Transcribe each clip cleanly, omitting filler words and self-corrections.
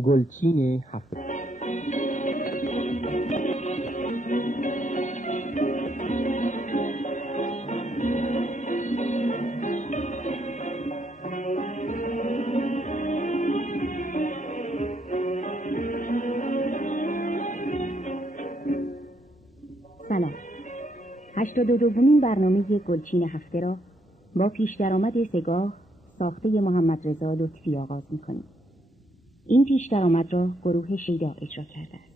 گلچین هفته. سلام. 82مین برنامه گلچین هفته را با پیش درآمد سگاه ساخته محمد رضا لطفی آغاز می‌کنیم. این پیش درآمد را گروه شیدا اجرا کرده است.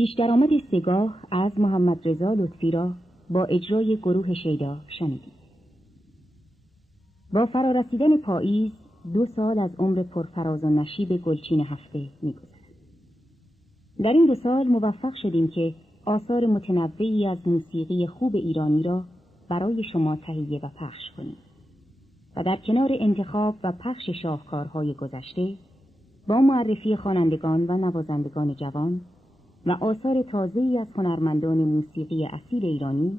پیش درآمد سگاه از محمد رضا لطفی را با اجرای گروه شیدا شنیدید. با فرارسیدن پاییز 2 سال از عمر پرفراز و نشیب گلچین هفته می‌گذرد. در این 2 سال موفق شدیم که آثار متنوعی از موسیقی خوب ایرانی را برای شما تهیه و پخش کنیم و در کنار انتخاب و پخش شاهکارهای گذشته با معرفی خوانندگان و نوازندگان جوان و آثار تازه‌ای از هنرمندان موسیقی اصیل ایرانی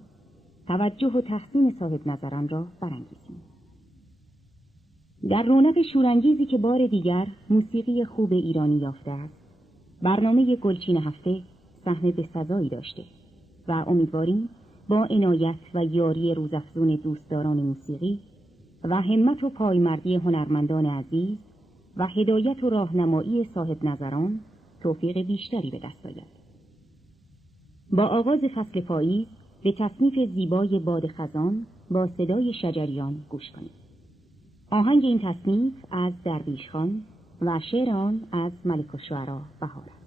توجه و تحسین صاحب نظران را برانگیزیم. در رونق شورانگیزی که بار دیگر موسیقی خوب ایرانی یافته است، برنامه گلچین هفته سهم بسزایی داشته و امیدواریم با عنایت و یاری روزافزون دوستداران موسیقی و همت و پایمردی هنرمندان عزیز و هدایت و راهنمایی صاحب نظران توفیق بیشتری به دست آید. با آغاز فصل پاییز به تصنیف زیبای باد خزان با صدای شجریان گوش کنید. آهنگ این تصنیف از درویش خان و شعر آن از ملک الشعراء بهار است.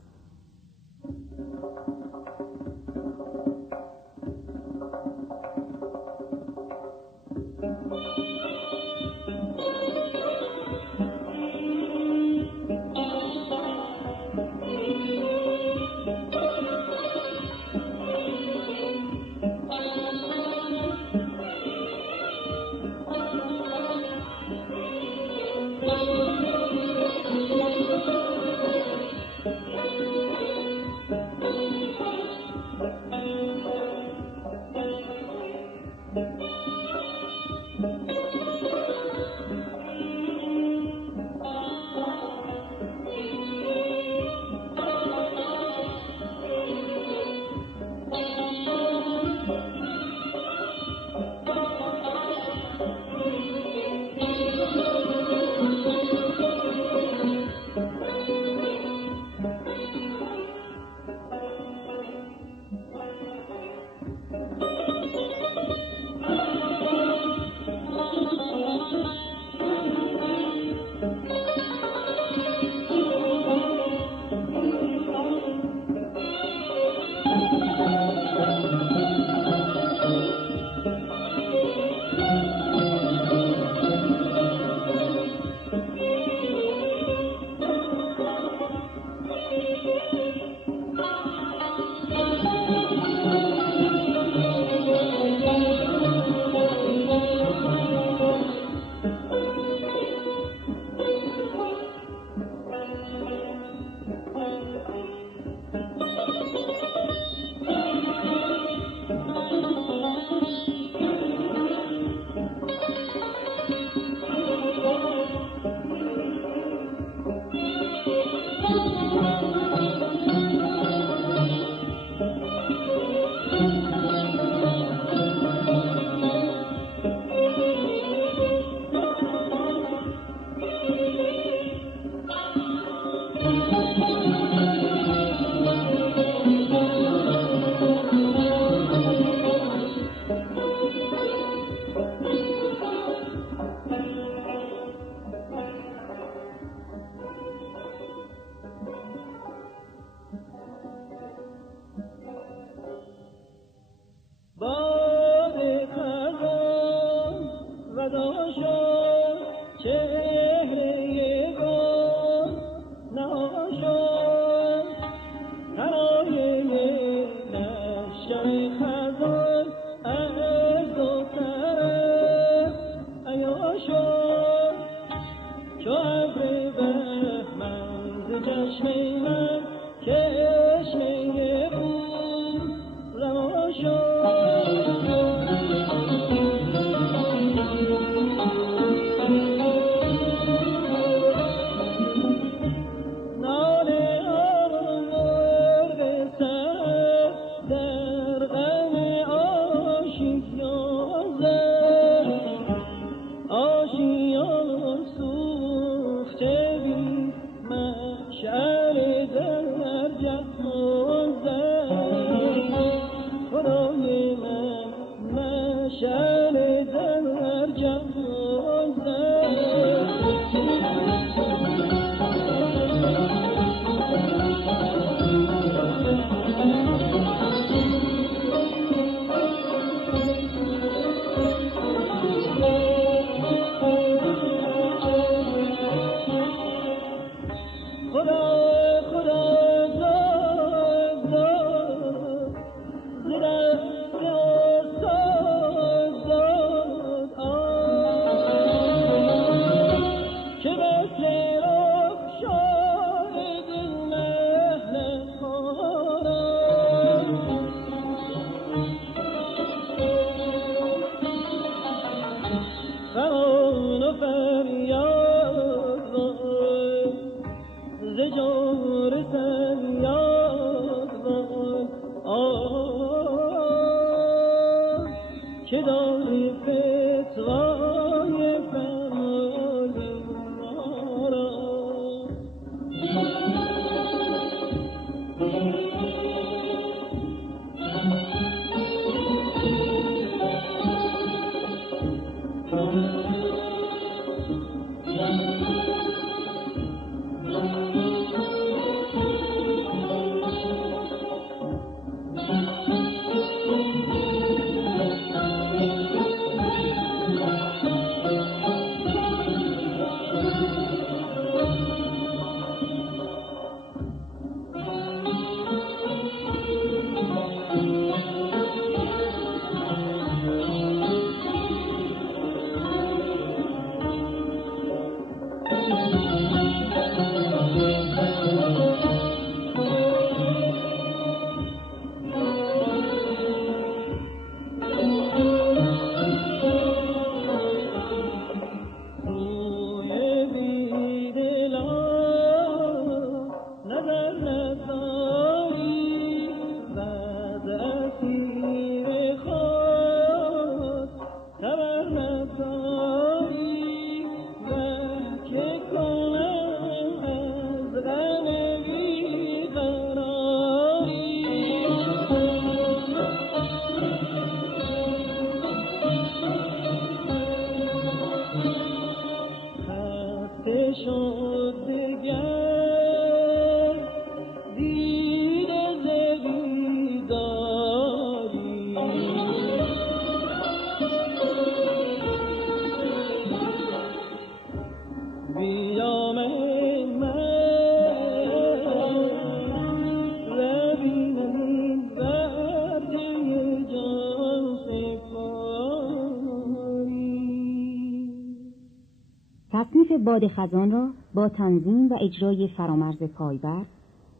باد خزان را با تنظیم و اجرای فرامرز پایور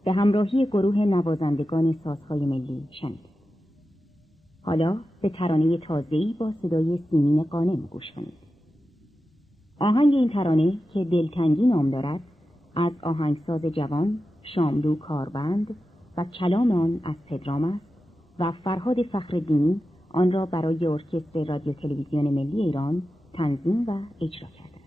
به همراهی گروه نوازندگان سازهای ملی شنید. حالا به ترانه تازه‌ای با صدای سیمین غانم گوش کنید. آهنگ این ترانه که دلتنگی نام دارد از آهنگساز جوان شاملو کاربند و کلام آن از پدرام است و فرهاد فخرالدینی آن را برای ارکستر رادیو تلویزیون ملی ایران تنظیم و اجرا کرده است.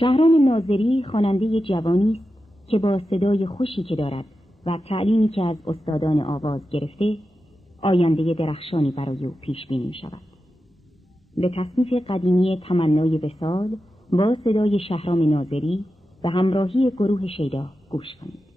شهرام ناظری خواننده جوانی است که با صدای خوشی که دارد و تعلیمی که از استادان آواز گرفته، آینده درخشانی برای او پیش بینی می شود. به تصنیف قدیمی تمنای وصال با صدای شهرام ناظری به همراهی گروه شیدا گوش کنید.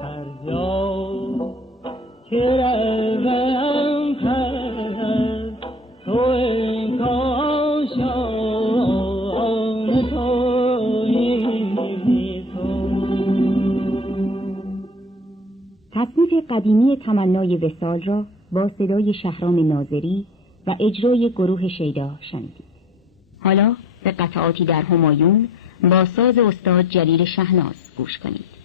هر جا تصنیف قدیمی تمنای وصال را با صدای شهرام ناظری و اجرای گروه شیدا شنیدید. حالا به قطعاتی در همایون با ساز استاد جلیل شهناز گوش کنید.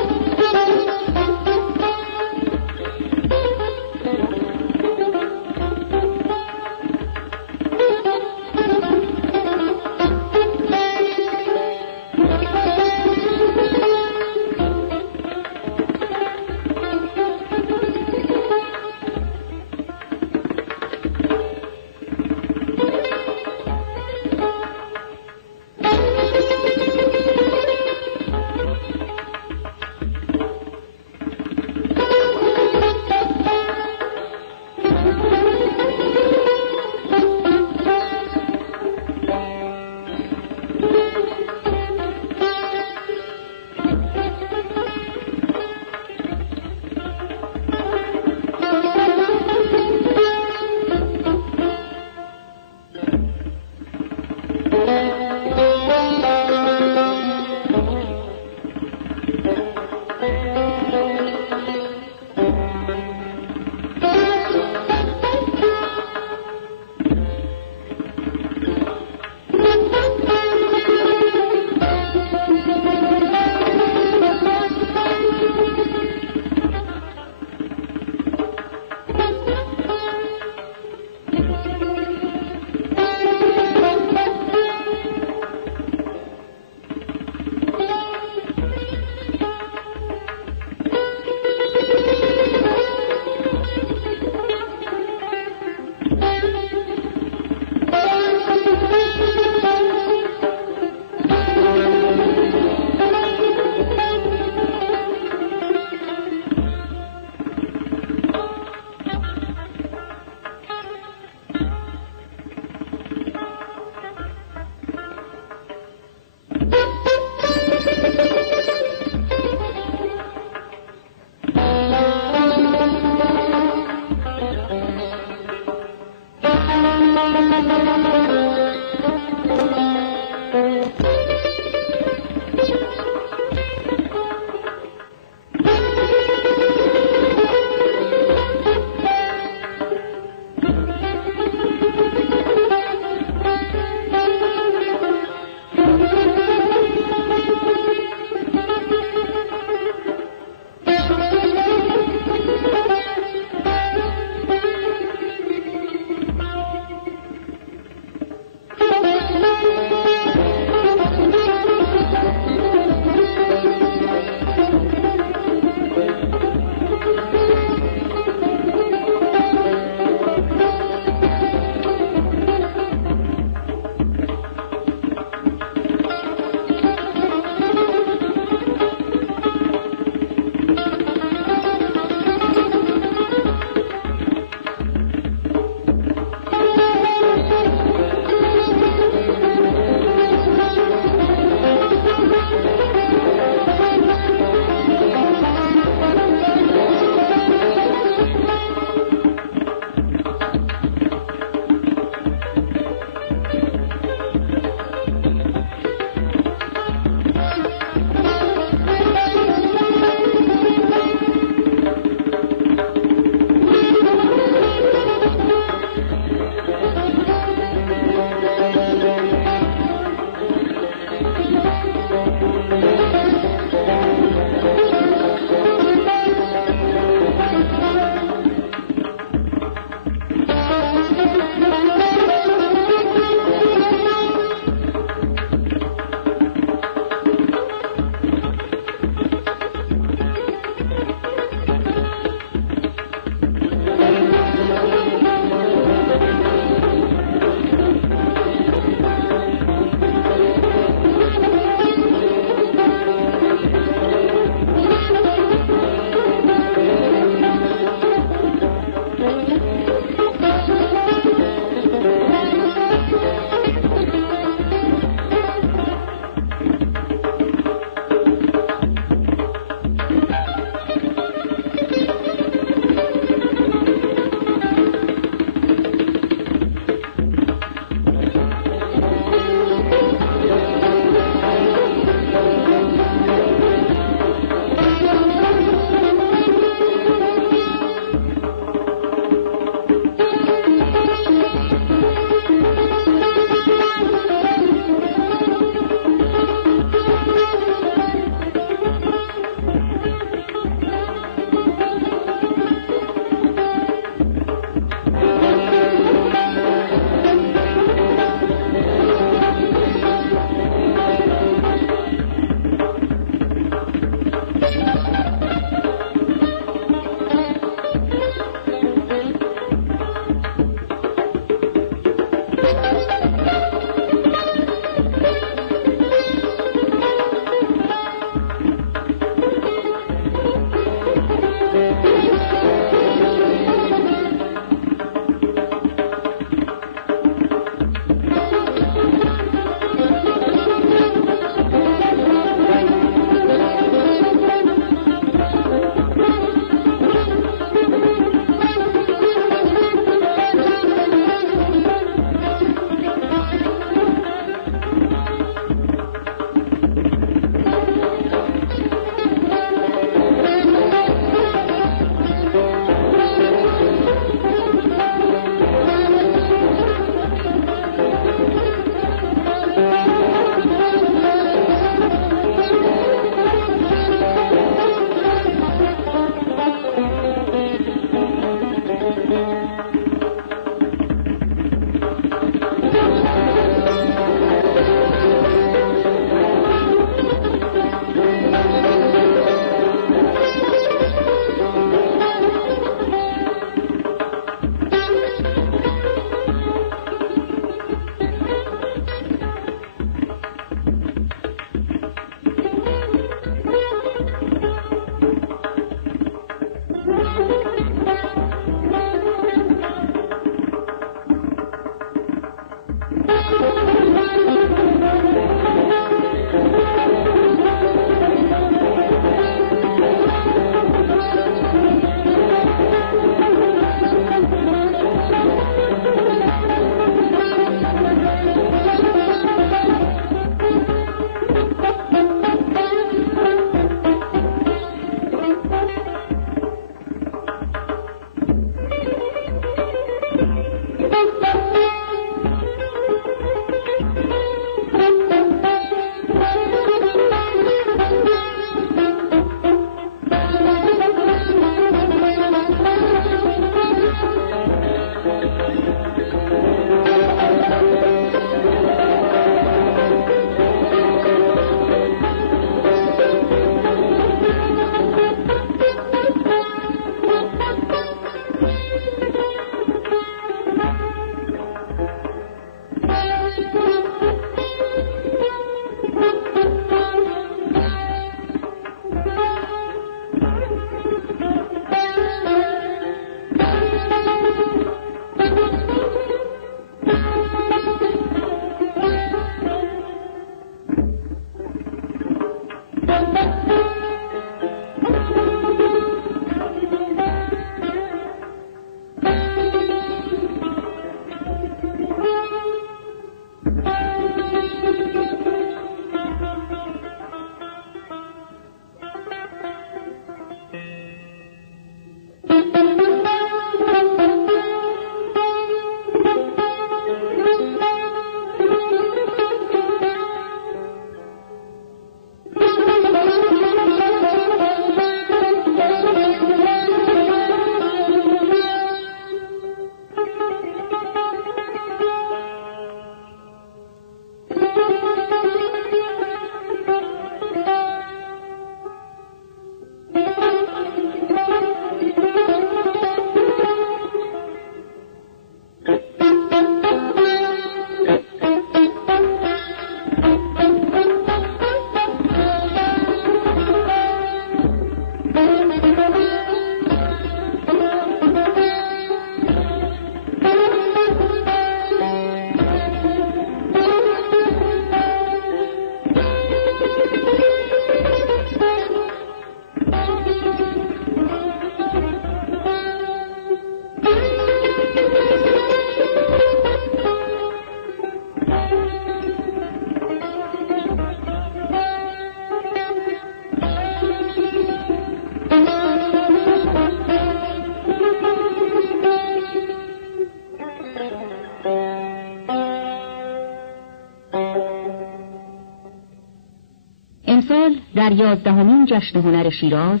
امسال در 11مین جشن هنر شیراز،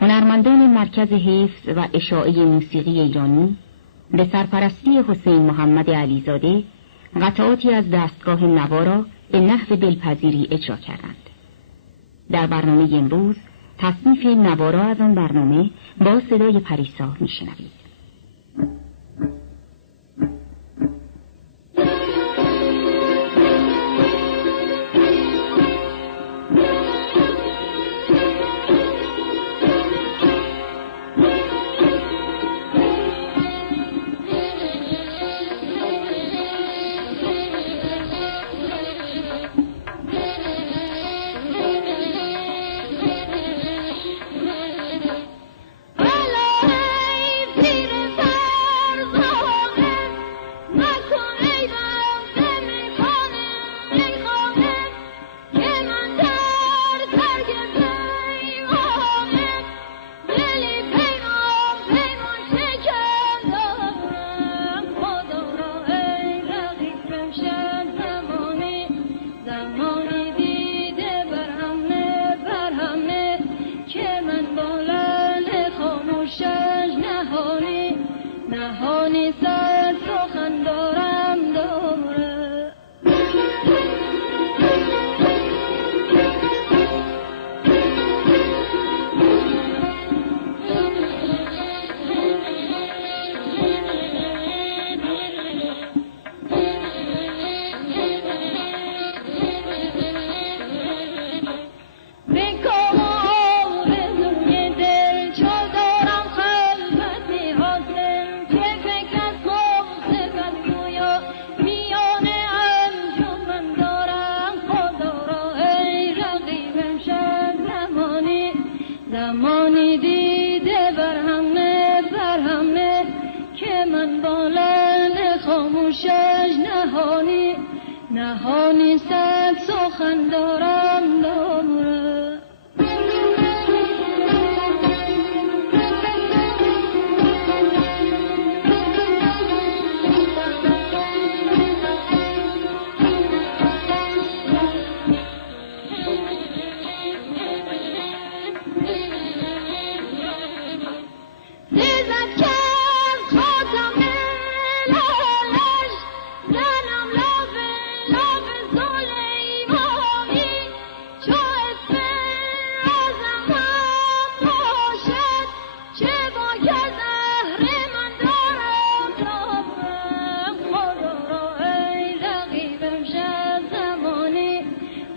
هنرمندان مرکز حفظ و اشاعه موسیقی ایرانی به سرپرستی حسین محمد علیزاده قطعاتی از دستگاه نوا را به نحو دلپذیری اجرا کردند. در برنامه امروز تصنیف نوا را از آن برنامه با صدای پریسا میشنوید. به کام آرزوی دل چو دارم خیال نهانی صد سخن دارم دوره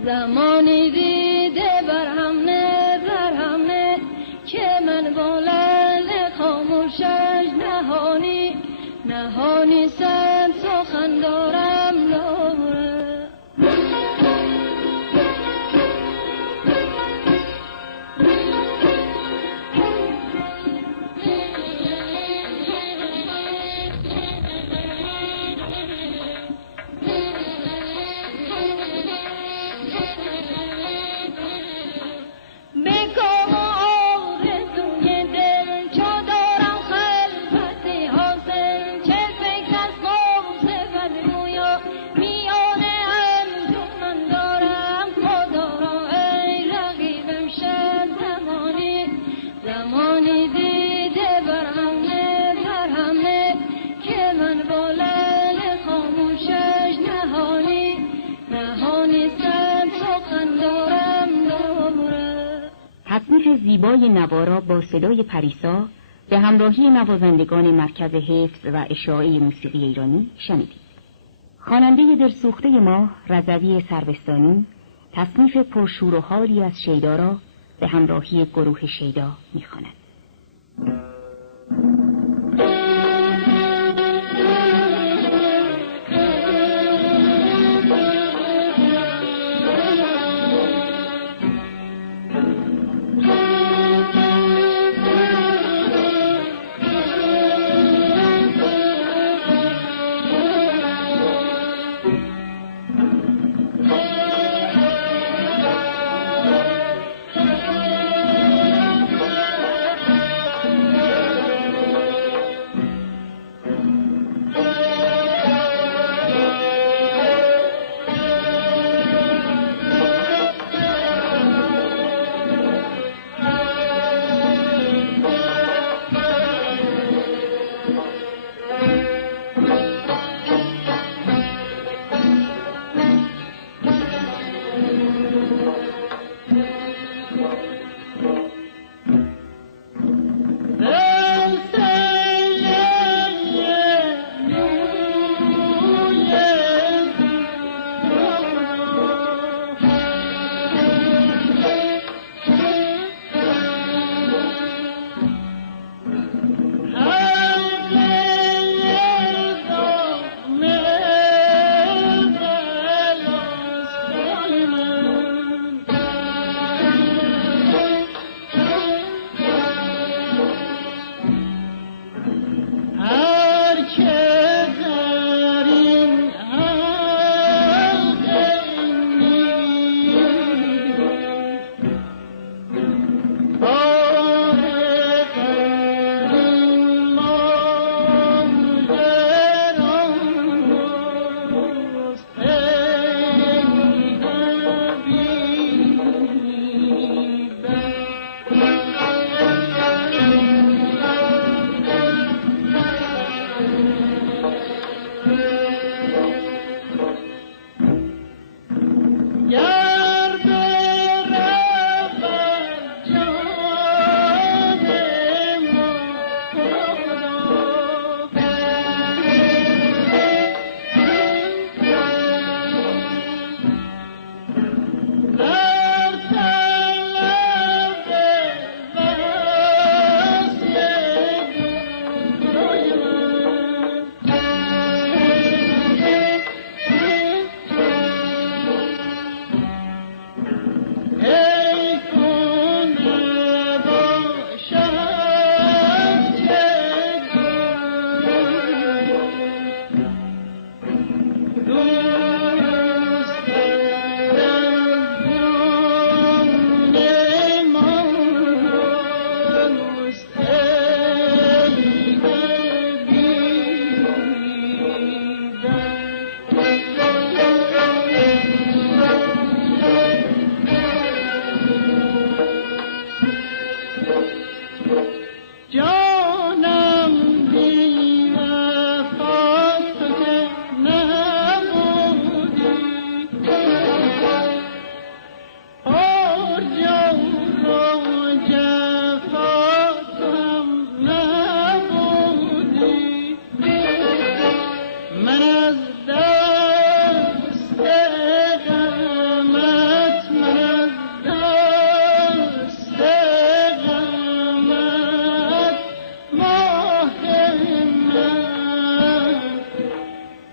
زمانی دیده برهمه که من با لعل خاموشش نهانی صد سخن دارم دوره تصنیف زیبای نوارا با صدای پریسا به همراهی نوازندگان مرکز حفظ و اشاعه موسیقی ایرانی شنیدید. خواننده دلسوخته ما رضوی سروستانی تصنیف پرشور و حالی از شیدا را به همراهی گروه شیدا می‌خواند.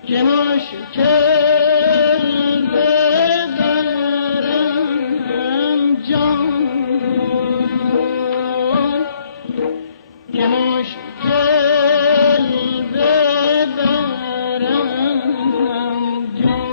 که مشکل ببرم جان، که مشکل ببرم جان.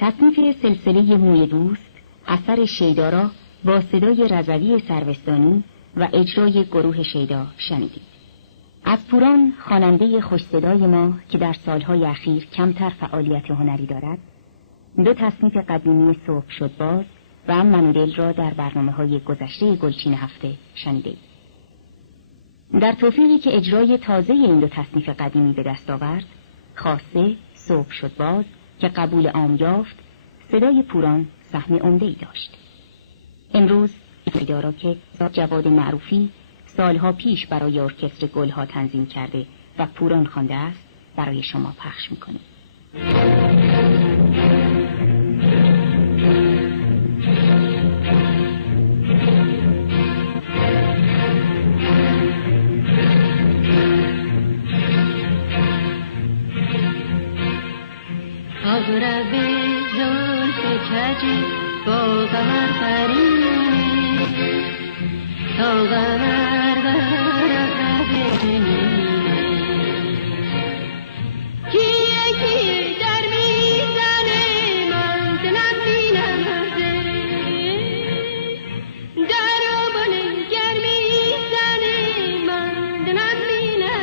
تصنیف سلسله موی دوست اثر شیدا را با صدای رضوی سروستانی و اجرای گروه شیدا شنیدید. از پوران خواننده خوش صدای ما که در سالهای اخیر کمتر فعالیت هنری دارد، دو تصنیف قدیمی صبح شد باز و هم منودل را در برنامه‌های گذشته گلچین هفته شنیدید. در توفیقی که اجرای تازه این دو تصنیف قدیمی به دست آورد، خاصه صبح شد باز که قبول عام یافت، صدای پوران سهم عمده‌ای داشت. امروز شیدا را که جواد معروفی سالها پیش برای ارکستر گلها تنظیم کرده و پوران خوانده است برای شما پخش می‌کنیم. آغرب زلف کجی با قمر پرینه، تا قمر برقه جنینه، کیه کی در میزنه من دلم بینرزه، در و بلنگر میزنه من دلم بینرزه.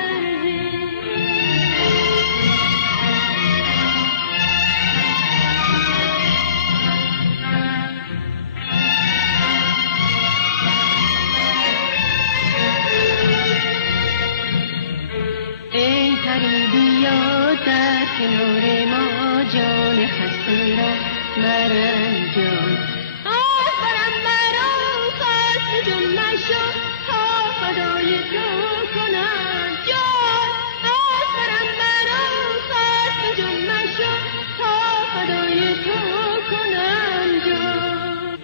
در کنار ما جان خسته را مرنجان، آخرم برام خسته جون نشو تا فدای تو کنم جان، آخرم برام خسته جون نشو تا فدای تو کنم جان.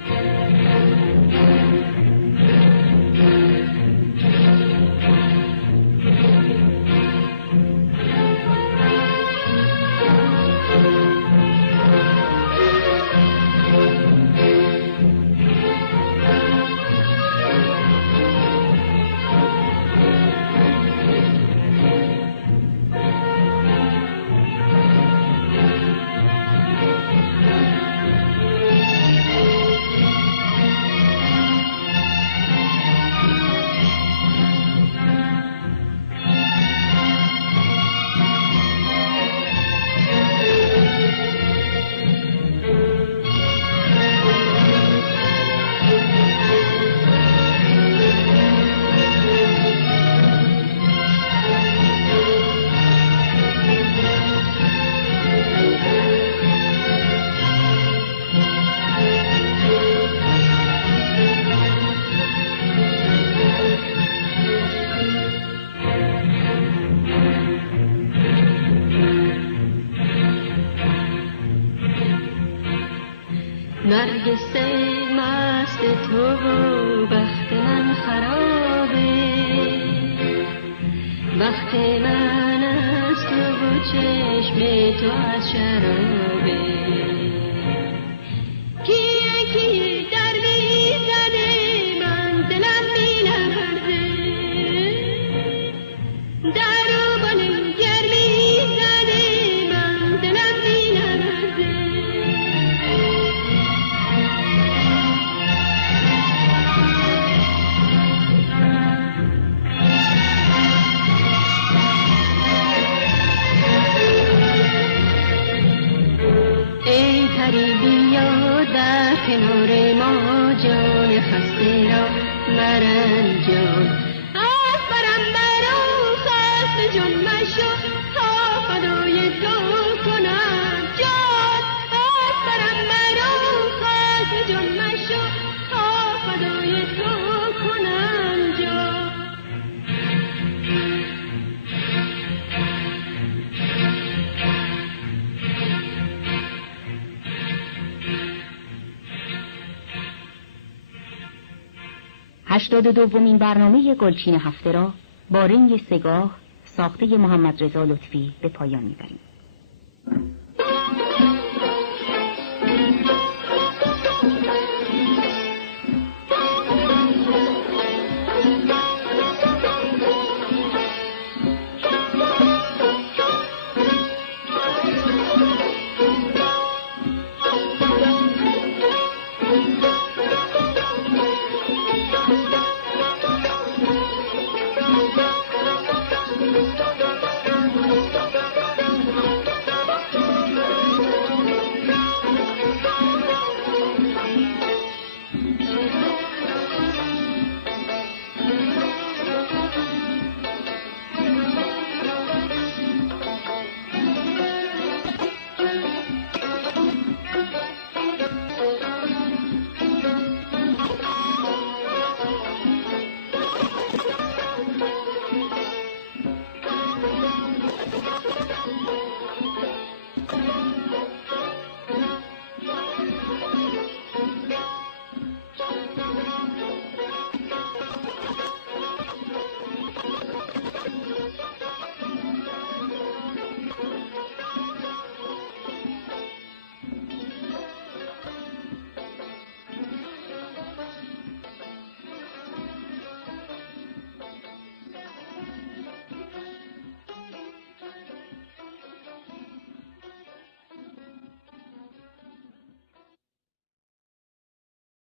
نرگس مست تو و بخت من خرابه، وقت من از تو و چشم تو از شرابه. کیه کیه در میزنه من دلم میلرزه، در و بالم گر میزنه من دلم میلرزه. ای پری بیا در کنار ما جان خسته را مرنجان، از برم مرا خسته جان مشو تا فدای تو کنم جان، از برم مرا خسته جان مشو تا فدای تو کنم جان. هشتاد و دومین برنامه گلچین هفته را با رنگ سگاه ساخته محمد رضا لطفی به پایان می‌بریم.